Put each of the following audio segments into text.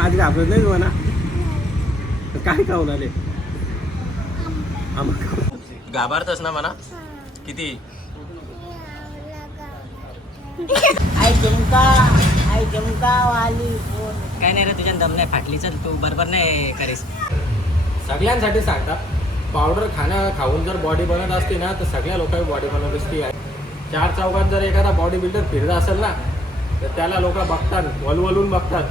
आज घाबरत नाही म्हणा. काय खाऊन आले? घाबरतस ना म्हणा. किती? आई जमका वाली काय नाही रे, तुझ्या दम नाही फाटली. चल तू बरोबर नाही करीस. सगळ्यांसाठी सांगतात पावडर खाऊन जर बॉडी बनत असते ना तर सगळ्या लोकांची बॉडी बनत असते. चार चौकात जर एखादा बॉडी बिल्डर फिरत असेल ना तर त्याला लोक बघतात, वलवलून बघतात.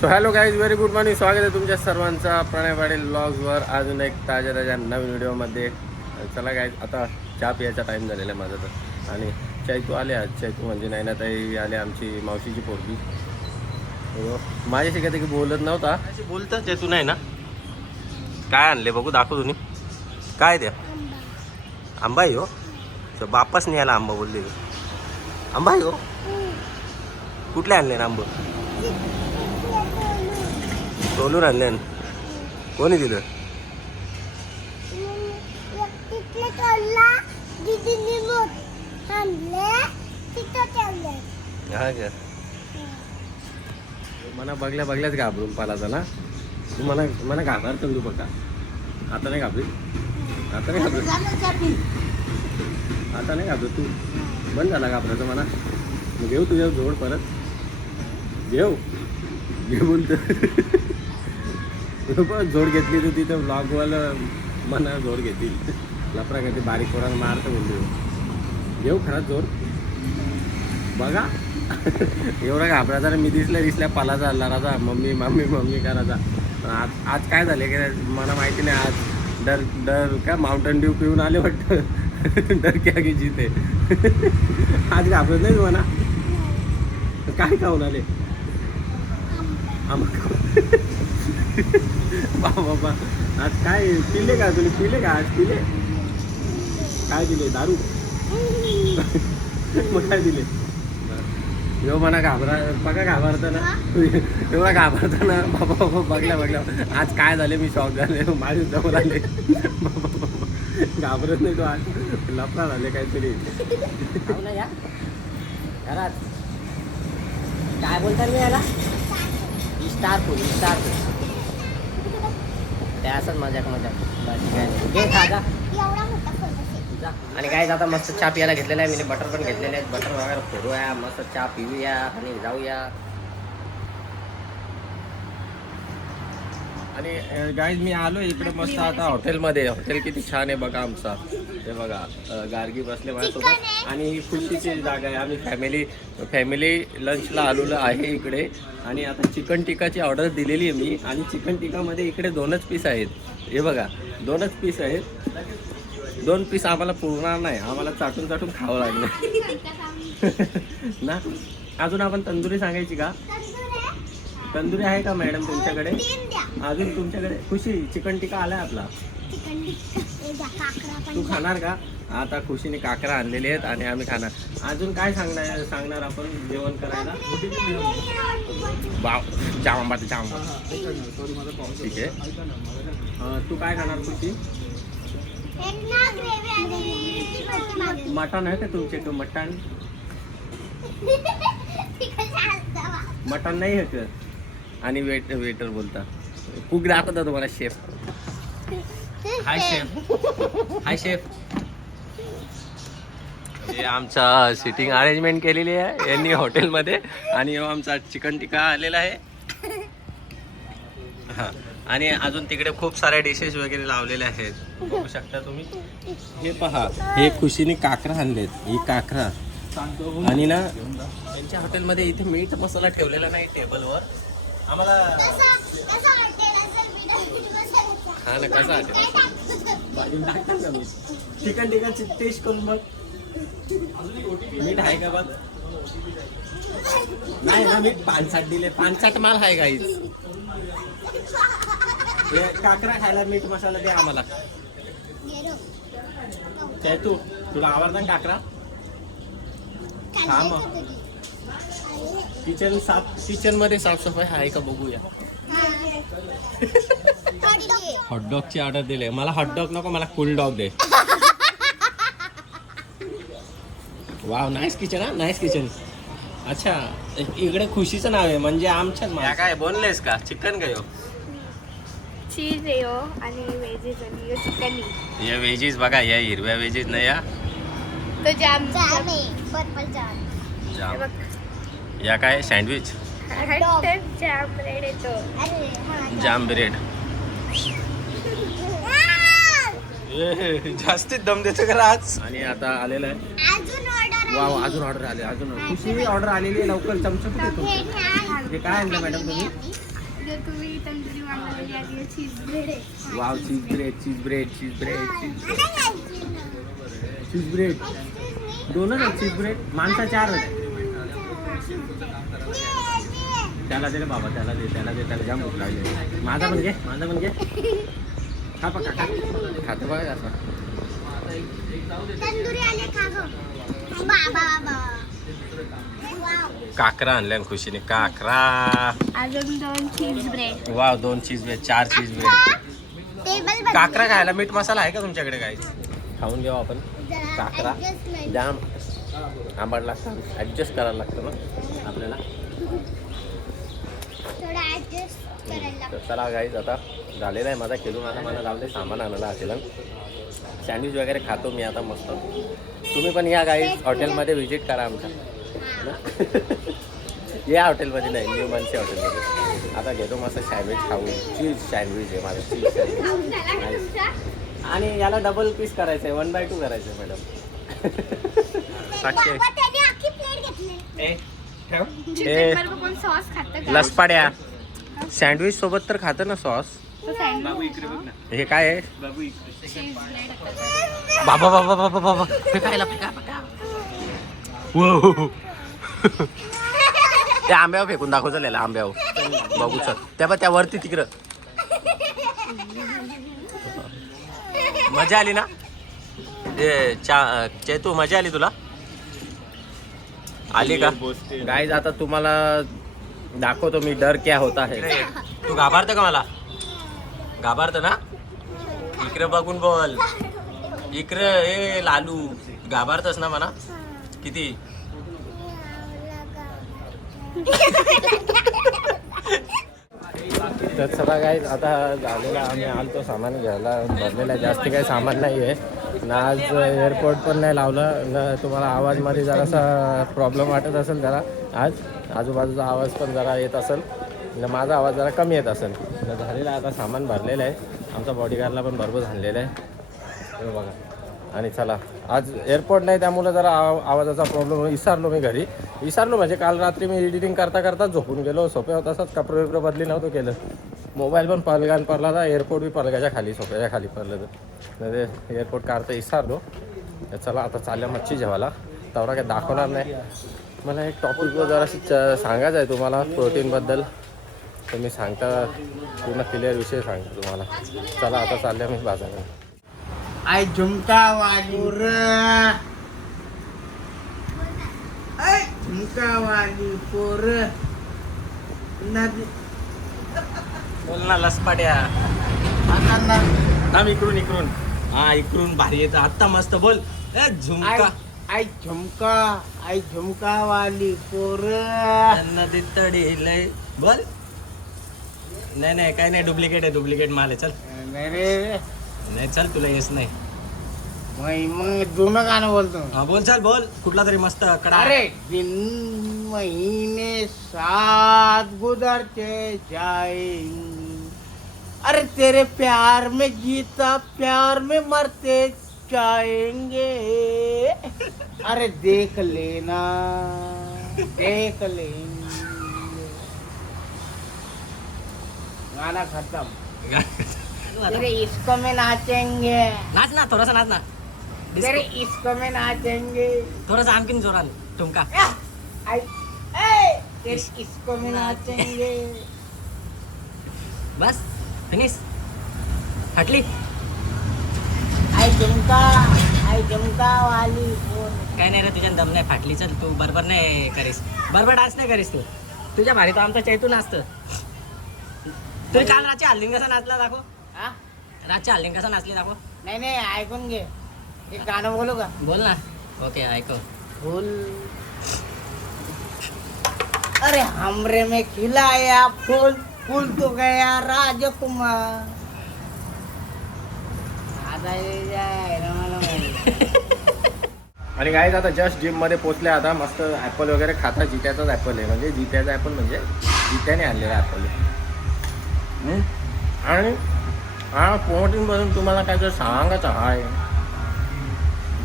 So hello guys, very good morning. स्वागत आहे तुमच्या सर्वांचा प्रणय पाटील व्लॉग्सवर अजून एक ताज्या नवीन व्हिडिओमध्ये. चला गाईज, आता चहा पियाचा टाईम झालेला आहे माझा तर. आणि चैतू आले आज. चैतू म्हणजे नैनाताई आले, आमची मावशीची पोरगी. माझ्याशी कधी बोलत नव्हता. बोलतं चैतू नाही ना. काय आणले बघू, दाखव तुम्ही. काय द्या? आंबा आहे हो. तर बापाच नाही आला आंबा बोलले. आंबा आहे हो. कुठले आणले ना आंबा? टोलून आणले. कोणी दिलं? हा का? मला बघल्याच घाबरून पालाचा ना. तू मला घाबरतो तू बघा. आता नाही घाबरी. आता नाही घाबरत तू. बंद झाला घाबरायचं म्हणा. मग घेऊ तुझ्या जोड परत. घेऊ बोलतो. जोड घेतली तर तिथं ब्लॉगवाला मना जोड घेतील. लफरा करते, बारीक पोरांना मारतं बोलतो. घेऊ खरंच जोड बघा. एवढा घाबरायचा मी दिसल्या पालाचा लराचा मम्मी करायचा. पण आज काय झाले की मला माहिती नाही. आज डर का माउंटन ड्यू पिऊन आले वाटतं. डर क्या की जीते. आज घाबरत नाही म्हणा. काय खाऊन आले? बाबा आज काय पिले का? तुम्ही पिले का आज? पिले काय दिले? दारू. मग काय दिले? यो म्हणा बघा घाबरतं ना. एवढा घाबरतं ना बाबा. बघल्या आज काय झाले, मी शॉक झाले. माझे जवळ आले. घाबरत नाही तो आज. लफडा झाले काहीतरी. काय बोलतात मी याला? स्टार ते असंच मजाक आणि काय आता मस्त चहा पियाला घेतलेला आहे. मी बटर पण घेतलेले आहेत. बटर वगैरे फोडूया, मस्त चहा पिऊया आणि जाऊया. आणि गाईज मी आलो इकडे मस्त आता हॉटेलमध्ये. हॉटेल किती छान आहे बघा आमचा. हे बघा गार्गी बसले माझ्यासोबत. आणि ही खुर्चीची जागा आहे. आम्ही फॅमिली लंचला आलेलो आहे इकडे. आणि आता चिकन टिक्काची ऑर्डर दिलेली आहे मी. आणि चिकन टिक्कामध्ये इकडे 2च पीस आहेत. हे बघा 2च पीस आहेत. 2 पीस आम्हाला पुरणार नाही. आम्हाला चाटून खावं लागलं ना. अजून आपण तंदुरी सांगायची का? तंदुरी आहे का मॅडम तुमच्याकडे? अजून तुमच्याकडे? खुशी चिकन टिक्का आलाय आपला. तू खाणार का? आता खुशीने काकरा आणलेले आहेत आणि आम्ही खाणार. अजून काय सांगणार आपण जेवण करायला? जांबा. ठीक आहे. तू काय खाणार खुशी? मटण आहे का तुमच्याकडे? मटण नाही आहे का? आणि वेटर बोलता कुक दाखवता तुम्हाला. शेफ. हाय शेफ. हे आमचा सिटिंग अरेंजमेंट केलेली आहे यांनी हॉटेलमध्ये. आणि आमचा चिकन टिक्का आलेला आहे. हां, आणि अजून तिकडे खूप साऱ्या डिशेस वगैरे लावलेल्या आहेत. बघू शकता तुम्ही. हे पहा, हे खुशीने काकरा आणलेत. ही काकरा. आणि ना त्यांच्या हॉटेलमध्ये इथे मीठ मसाला ठेवलेला नाही टेबलवर. आम्हाला हा ना कसा चिकन टिक्काची टेस्ट करून बघ. मीठ आहे का बघ. नाही ना, मीठ 5-7 दिले. 5-7 माल आहे गाईच. काकरा खायला मीठ मसाला दे आम्हाला. तू तुला आवडतं ना काकरा? हा मग किचन मध्ये साफसफाई आहे का बघूया. हॉटडॉगची ऑर्डर दिली. मला हॉटडॉग नको, मला कूल डॉग दे. वाव, नाईस किचन हा, नाईस किचन. अच्छा, इकडे खुशीचं नाव आहे म्हणजे आमच्या काय बोनलेस का चिकन का? चीज आहे हो आणि व्हेजीज आणि चिकन. या व्हेजीज बघा, या हिरव्या व्हेजीज नाही या तो जाम आहे पर्पल जाम. जाम. या काय सँडविच जाम ब्रेड येतो. जाम ब्रेड. जास्तीत दम देतो का आज. आणि आता आलेलं आहे. वाव, अजून ऑर्डर आले. अजून खुशी ऑर्डर आलेली आहे. लवकर चमचा कुठे तुमचे? हे काय आणलं मॅडम तुम्ही? तुम्ही तंदुरी मागवलेली आणि चीज ब्रेड आहे. वाव, चीज ब्रेड, चीज ब्रेड, चीज ब्रेड, चीज ब्रेड. दोनच आहेत चीज ब्रेड. माणसा 4 आहेत. त्याला दे रे बाबा, त्याला दे, त्याला दे, त्याला जाम भूक लागली. माझा पण घे, माझा पण घे. खा पा काका, खातो बघा असं. तंदुरी आले खा गं. बाबा. काकरा आणल्या खुशीने, काकरा. अजून 2 चीज ब्रेड. वाव, 2 चीज ब्रेड, 4 चीज ब्रेड. काकरा खायला मीठ मसाला आहे का तुमच्याकडे? काही खाऊन घेऊ आपण. काकरा जाम आंबट लागतं, ॲडजस्ट करायला लागतं ना आपल्याला. तर चला गाईज, आता झालेलं आहे माझा खेळून. आता मला लावले सामान आणायला असेल. सँडविच वगैरे खातो मी आता मस्त. तुम्ही पण या गाईज, हॉटेलमध्ये व्हिजिट करा आमच्या. या हॉटेलमध्ये नाही, न्यू मानसी हॉटेलमध्ये. आता घेतो मस्त सँडविच खाऊ. चीज सँडविच आहे माझं, चीज सँडविच. आणि याला डबल पीस करायचं आहे, 1/2 करायचं आहे मॅडम. सॉस खातं का? लसपाड्या सँडविच सोबत तर खातं ना सॉस. हे काय आहे? बाबा बाबा बाबा बाबा, फेकायला फेका. त्या आंब्यावर फेकून दाखव झालेला, आंब्यावर बघू चल. त्या वरती तिकडं मजा आली ना? चेतू, मजा आली तुला? आली का? गाईज, आता तुम्हाला दाखवतो मी डर क्या होता है. तू घाबरतं का मला? घाबरतं ना? इकडे बघून बोल. इकडे ए लालू, घाबरतस ना मला किती? तर चला गाईज, आता झालेला आम्ही आलतो सामान घ्यायला, भरलेला आहे. जास्त काही सामान नाही आहे ना. आज एअरपोर्ट पण नाही लावलं ना. तुम्हाला आवाजमध्ये जरासा प्रॉब्लेम वाटत असेल जरा. आज आजूबाजूचा आवाज पण जरा येत असेल ना, माझा आवाज जरा कमी येत असेल ना. झालेला आता सामान भरलेलं आहे. आमचा बॉडीगार्डला पण भरपूर झालेलं आहे हे बघा. आणि चला, आज एअरपोर्ट नाही त्यामुळे जरा आवाजाचा प्रॉब्लेम. विसरलो मी घरी. विसरलो म्हणजे काल रात्री मी एडिटिंग करता करता झोपून गेलो. सोप्या तसंच कपडे बिपडे बदली नव्हतं केलं. मोबाईल पण पलगान पडला होता. एअरपोर्ट बी पलगाच्या खाली, सोप्याच्या खाली पडलं तर ते एअरपोर्ट काढता विसरलो. तर चला, आता चालल्या मच्छी जेवायला. तेवढा काही दाखवणार नाही. मला एक टॉपिकवर जराशी सांगायचं आहे तुम्हाला, प्रोटीनबद्दल. तर मी सांगता पूर्ण क्लिअर विषय सांगतो तुम्हाला. चला, आता चालल्या मी बाजारात. आई झुमका वाली झुमका वाली पोर बोल ना लसपाट्या. थांब, इकडून. हा, इकडून भारी येतं आत्ता मस्त. बोल झुमका. आई झुमका वाली पोर नदी तडी लय. बोल. नाही काही नाही, डुप्लिकेट माल आहे. चल. नाही चल, तुला येस नाही. मग जुनं गाणं बोलतो. हा बोल, चल बोल. कुठला तरी मस्त कडा. अरे दिन महीने 7 गुजरते जाएंगे, अरे तेरे प्यार में जीता प्यार में मरते जाएंगे, अरे देख लेना देख लेंगे. गाना खत्म. तेरे इश्क में नाचेंगे, नाच ना, थोडासा नाच ना. तेरे इश्क में नाचेंगे. थोडासा आणखीन जोरान तुमका. आई ए, तेरे इश्क में नाचेंगे. बस फिनिश. हटली. आई झुमका वाली पोर. काय नाही रे, तुझ्या दम नाही फाटली. चल, तू बरोबर नाही करीस, बरोबर डान्स नाही करीस तू. तुझ्या भारी तर आमचा चैतू नाचतं. तू काल रात्री हल्लिंग कसा नाचला दाखव. हा? रातच्या हल्ले कसं नाचले दाखव. नाही नाही ऐकून घे. एक गाणं बोलू का? बोल ना. ओके ऐकव. फूल अरे हमरे में खिलाया फूल फूल तो गया राजकुमार. आता ये जाय ना मला माहिती. आणि गाईज आता जस्ट जिममध्ये पोचले. आता मस्त ॲपल वगैरे खाता. जित्याचाच ॲपल आहे, म्हणजे जित्याचा ॲपल म्हणजे जित्याने आणलेला ॲपल आहे. आणि हा प्रोटीनबद्दल तुम्हाला काय जर सांगायचं आहे,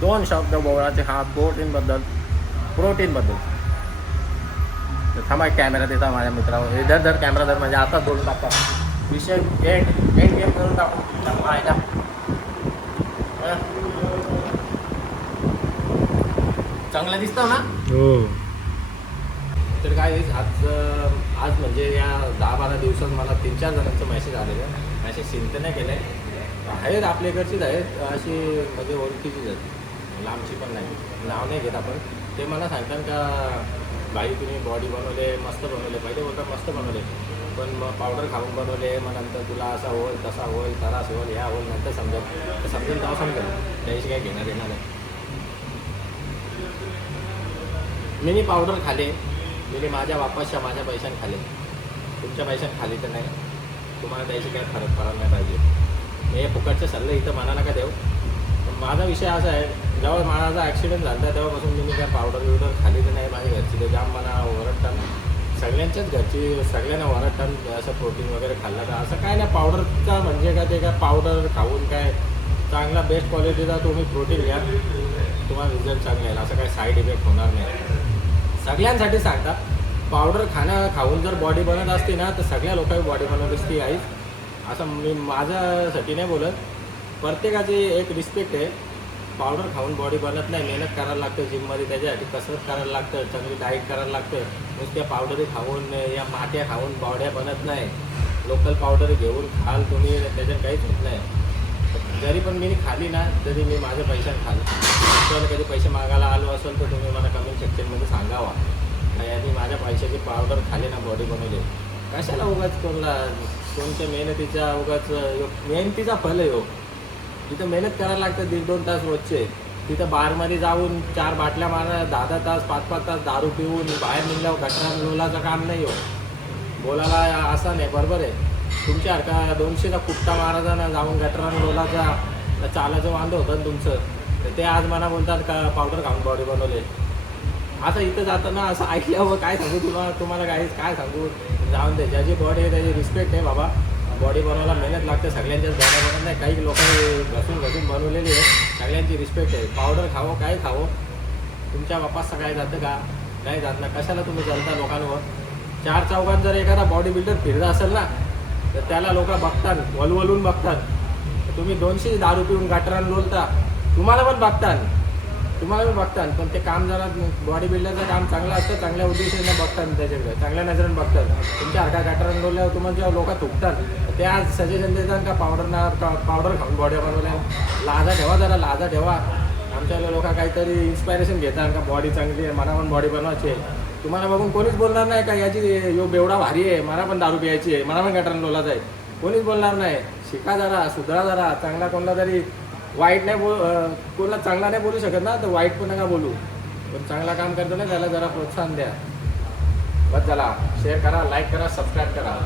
2 शब्द बोलायचे हा प्रोटीनबद्दल. तर थांबा कॅमेरा देता माझ्या मित्रावर. हे धर कॅमेरा धर, म्हणजे आता बोलून टाकतात. विषय एंड गेम करून टाकू. पाहिला चांगला दिसतो ना. तर काय आज म्हणजे या 10-12 दिवसात मला 3-4 जणांचं मेसेज आलेलं. मेसेज सिंत नाही केलं आहे. आहेत आपल्या इकडचीच आहेत, अशी म्हणजे ओळखीचीच आहेत, लांबची पण नाही. नाव नाही घेत आपण. ते मला सांगतात का बाई तुम्ही बॉडी बनवले, मस्त बनवले. पहिले बोलतात मस्त बनवले, पण मग पावडर खाऊन बनवले, मग नंतर तुला असा होईल तसा होईल त्रास होईल ह्या होईल. नंतर समजेल तेव्हा समजेल. त्याशी काही घेणार येणार नाही. मी पावडर खाले, मी माझ्या वापसच्या माझ्या पैशाने खाले. तुमच्या पैशाने खाली तर नाही. तुम्हाला त्याची काही फरक पडला नाही पाहिजे. मी हे फुकटचे सल्ले इथं म्हणा नका देऊ. माझा विषय असा आहे, जेव्हा माझा ॲक्सिडेंट झाला तेव्हापासून मी काय पावडर खाली तर नाही. माझ्या घरची ते जाम मला ओरडतात. सगळ्यांच्याच घरची सगळ्यांना ओरडतात असं प्रोटीन वगैरे खाल्लं का. असं काय नाही. पावडरचा म्हणजे का ते काय पावडर खाऊन काय चांगला बेस्ट क्वालिटीचा तुम्ही प्रोटीन घ्या, तुम्हाला रिझल्ट चांगला येईल. असं काही साईड इफेक्ट होणार नाही. सगळ्यांसाठी सांगतात. पावडर खाऊन जर बॉडी बनत असते ना तर सगळ्या लोकांनी बॉडी बनवत असती आहेच. असं मी माझ्यासाठी नाही बोलत. प्रत्येकाची एक रिस्पेक्ट आहे. पावडर खाऊन बॉडी बनत नाही. मेहनत करायला लागतं जिममध्ये, त्याच्यासाठी कसरत करायला लागतं, चांगली डाईट करायला लागतं. नुसत्या पावडरी खाऊन या माट्या खाऊन बॉड्या बनत नाही. लोकल पावडर घेऊन खाल तुम्ही, त्याच्यात काहीच होत नाही. जरी पण मी खाली ना तरी मी माझ्या पैशाने खाल. तुम्हाला कधी पैसे मागायला आलो असेल तर तुम्ही मला कमेंट सेक्शनमध्ये सांगावा नाही आधी माझ्या पैशाची पावडर खाली ना बॉडी बनवली. कशाला उगाच कोणत्या मेहनतीचा उगाच मेहनतीचा फल आहे हो. तिथं मेहनत करायला लागतं 1.5-2 तास रोजचे. तिथं बारमध्ये जाऊन 4 बाटल्या मारा, 10-10 तास 5-5 तास दारू पिऊन बाहेर निघल्यावर गटरा लोलाचं काम नाही हो. बोलायला असं नाही, बरोबर आहे. तुमच्यासारखा 200चा कुट्टा मारायचा ना जाऊन गटरा लोलाचा चालाचं वांदं होतं तुमचं. तर ते आज मला बोलतात का पावडर खाऊन बॉडी बनवले. असं इथं जाताना असं ऐकल्यावर काय सांगू तुम्हाला काय सांगू. जाऊन दे. ज्याची बॉडी आहे त्याची रिस्पेक्ट आहे बाबा. बॉडी बनवायला मेहनत लागते. सगळ्यांच्याच बॉडी बनत नाही. काही लोकांनी घसून बनवलेली आहे. सगळ्यांची रिस्पेक्ट आहे. पावडर खावं काय खावं, तुमच्या बापास काय जातं का नाही जात ना. कशाला तुम्ही चालता लोकांवर. 4 चौघात जर एखादा बॉडी बिल्डर फिरत असेल ना तर त्याला लोक बघतात, वलवलून बघतात. तुम्ही 200 दारू पिऊन गाठरान लोलता, तुम्हाला पण बघतात. पण ते काम जरा बॉडी बिल्डरचं काम चांगलं असतं. चांगल्या उद्देशाने बघतात, त्याच्याकडे चांगल्या नजरेने बघतात. तुमच्या हरका गाठरान लोल्यावर तुम्हाला जेव्हा लोक थुकतात ते आज सजेशन देतात का पावडर खाऊन बॉडी बनवल्या. लाजा ठेवा. आमच्या लोक काहीतरी इन्स्पायरेशन घेतात का बॉडी चांगली आहे, मला पण बॉडी बनवायची आहे. तुम्हाला बघून कोणीच बोलणार नाही का याची यो बेवडा भारी आहे, मला पण दारू प्यायची आहे, मला पण गाठरान लोलाच आहे. कोणीच बोलणार नाही. शिका जरा, सुधरा जरा. चांगला कोणला तरी वाईट नाही कोणाला चांगला नाही बोलू शकत ना तर वाईट पण नका बोलू. पण चांगला काम करतो ना त्याला जरा प्रोत्साहन द्या. बस चला, शेअर करा, लाईक करा, सबस्क्राईब करा.